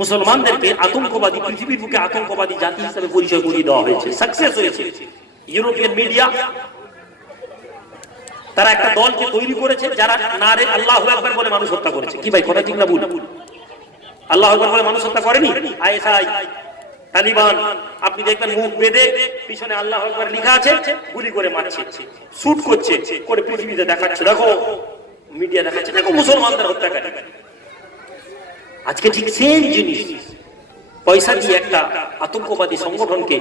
মুসলমানদেরকে আতঙ্কবাদী, পৃথিবীর বুকে আতঙ্কবাদী জাতি হিসেবে পরিচয় করিয়ে দেওয়া হয়েছে। সাকসেস হয়েছে। ইউরোপিয়ান মিডিয়া তারা একটা দলকে তৈরি করেছে যারা নারে আল্লাহ একবার বলে মানুষ হত্যা করেছে। কি ভাই, কথা ঠিক না ভুল? আল্লাহ একবার বলে মানুষ হত্যা করেনি? আইএসআই, তালিবান, আপনি দেখবেন মুখ বেঁধে পিছনে আল্লাহ একবার লেখা আছে, গুলি করে মারছে, শুট করছে, করে পৃথিবীতে দেখাচ্ছে। দেখো মিডিয়া দেখাচ্ছে। দেখো, মুসলমানদের হত্যাকারী। আজকে ঠিক সেম জিনিস। পয়সা দিয়ে একটা আতঙ্কবাদী সংগঠনকে,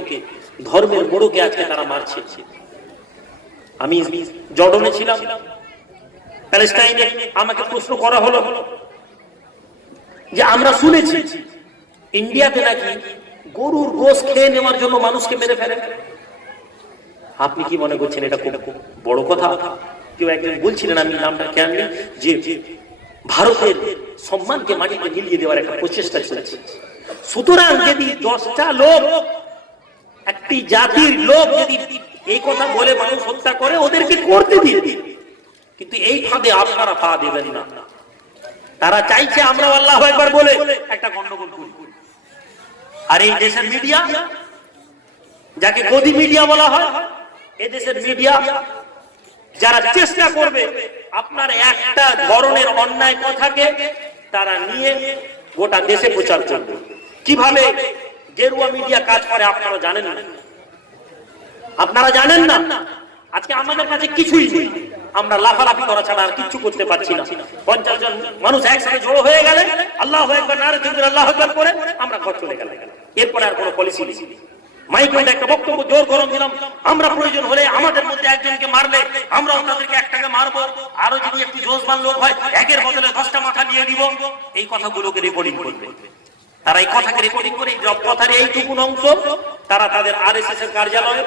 ধর্মের মোড়কে আজকে তারা মারছে। আমি জর্ডনে ছিলাম। প্যালেস্টাইনে আমাকে প্রশ্ন করা হলো যে, আমরা শুনেছি, ইন্ডিয়াতে নাকি গরুর গোস খেয়ে নেওয়ার জন্য মানুষকে মেরে ফেলে। আপনি কি মনে করছেন এটা খুব বড় কথা? কেউ একজন বলছিলেন, আমি নামটা কেন যে ভারতের সম্মানকে মাটিতে মিলিয়ে দেওয়ার একটা প্রচেষ্টা চলছে। সুতরাং যদি দশটা লোক, একটি জাতির লোক যদি এই কথা বলে মানুষ হত্যা করে, ওদেরকে করতে দিন। কিন্তু এই ফাঁদে আপনারা পা দেবেন না। তারা চাইছে আমরা আল্লাহ একবার বলে একটা গন্ডগোল করি। আর এই দেশের মিডিয়া, যাকে গদি মিডিয়া বলা হয় এই দেশের মিডিয়া যারা চেষ্টা করবে আপনার একটা ধরনের অন্যায় কথাকে তারা নিয়ে গোটা দেশে প্রচার করবে। কীভাবে গেরুয়া মিডিয়া কাজ করে আপনারা জানেন না? আপনারা জানেন না? আজকে আমাদের কাছে কিছুই নেই। আমরা লাফালাফি করা ছাড়া আর কিচ্ছু করতে পারছি না। পঞ্চাশ জন মানুষ একসাথে জড়ো হয়ে গেলে, আল্লাহ আল্লাহ করে আমরা ঘর চলে গেলে এরপরে আর কোনো পলিসি নেই। মাইক একটা বক্তব্য, জোর গরম দিলাম। আমরা প্রয়োজন হলে আমাদের মধ্যে একজনকে মারলে আমরা তাদেরকে একটাকে আরও জোশবান লোক হয়, একের দশটা মাথা নিয়ে কথাগুলোকে রেকর্ডিং তারা এই কথাকে রেকর্ডিং করে কথার এইটুকুন অংশ, তারা তাদের আর এস এস এর কার্যালয়ে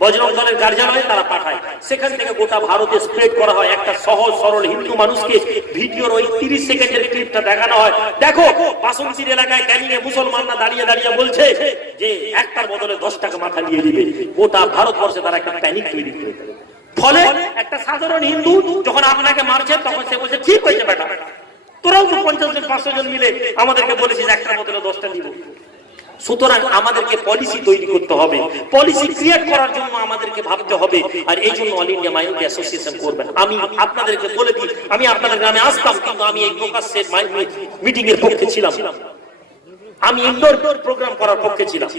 বজরং দলের কার্যালয়ে তারা পাঠায়। সেখান থেকে গোটা ভারতে স্প্রেড করা হয়। একটা সহজ, সরল হিন্দু মানুষকে ভিডিওর ওই তিরিশ সেকেন্ডের ক্লিপটা দেখানো হয়। দেখো, বাসন্তীর এলাকায় ক্যানিংয়ে মুসলমানরা দাঁড়িয়ে দাঁড়িয়ে বলছে যে, একটার বদলে দশ টাকা মাথা দিয়ে দিবে। গোটা ভারতবর্ষে তারা একটা প্যানিক তৈরি করে ফলে। একটা সাধারণ হিন্দু যখন আপনাকে মারছে, তখন সে বলছে, ঠিক হয়েছে, বেটা। তোরাও পঞ্চাশ জন, পাঁচশো জন মিলে আমাদেরকে বলেছিস, একটার বদলে দশটা দিব। সুতরাং আমাদেরকে পলিসি তৈরি করতে হবে। পলিসি ক্রিয়েট করার জন্য আমাদেরকে ভাবতে হবে। আর এই জন্য অল ইন্ডিয়া মাইনরিটি অ্যাসোসিয়েশন করবেন। আমি আপনাদেরকে বলে দিই, আমি আপনাদের গ্রামে আসতাম, কিন্তু আমি এই প্রকাশ্যে মিটিং এর পক্ষে ছিলাম। আমি ইনডোর প্রোগ্রাম করার পক্ষে ছিলাম।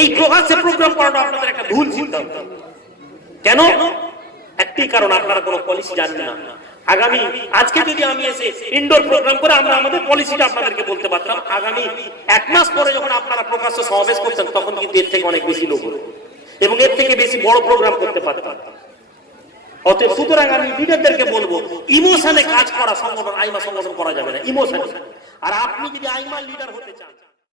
এই প্রকাশ্যে প্রোগ্রাম করাটা আপনাদের একটা ভুল সিদ্ধান্ত। কেন? একটি কারণ, আপনারা কোনো পলিসি জানেন না। আগামী, আজকে যদি আমি এসে ইনডোর প্রোগ্রাম করে আমরা আমাদের পলিসিটা আপনাদেরকে বলতে পারতাম, আগামী এক মাস পরে যখন আপনারা প্রকাশ্য সমাবেশ করতেন, তখন কিন্তু এর থেকে অনেক বেশি লোক হতো এবং এর থেকে বেশি বড় প্রোগ্রাম করতে পারতাম। অতএব সুতরাং আমি লিডারদেরকে বলব ইমোশনে কাজ করা সংগঠন, আইমা সংগঠন করা যাবে না ইমোশনে আর আপনি যদি আইমার লিডার হতে চান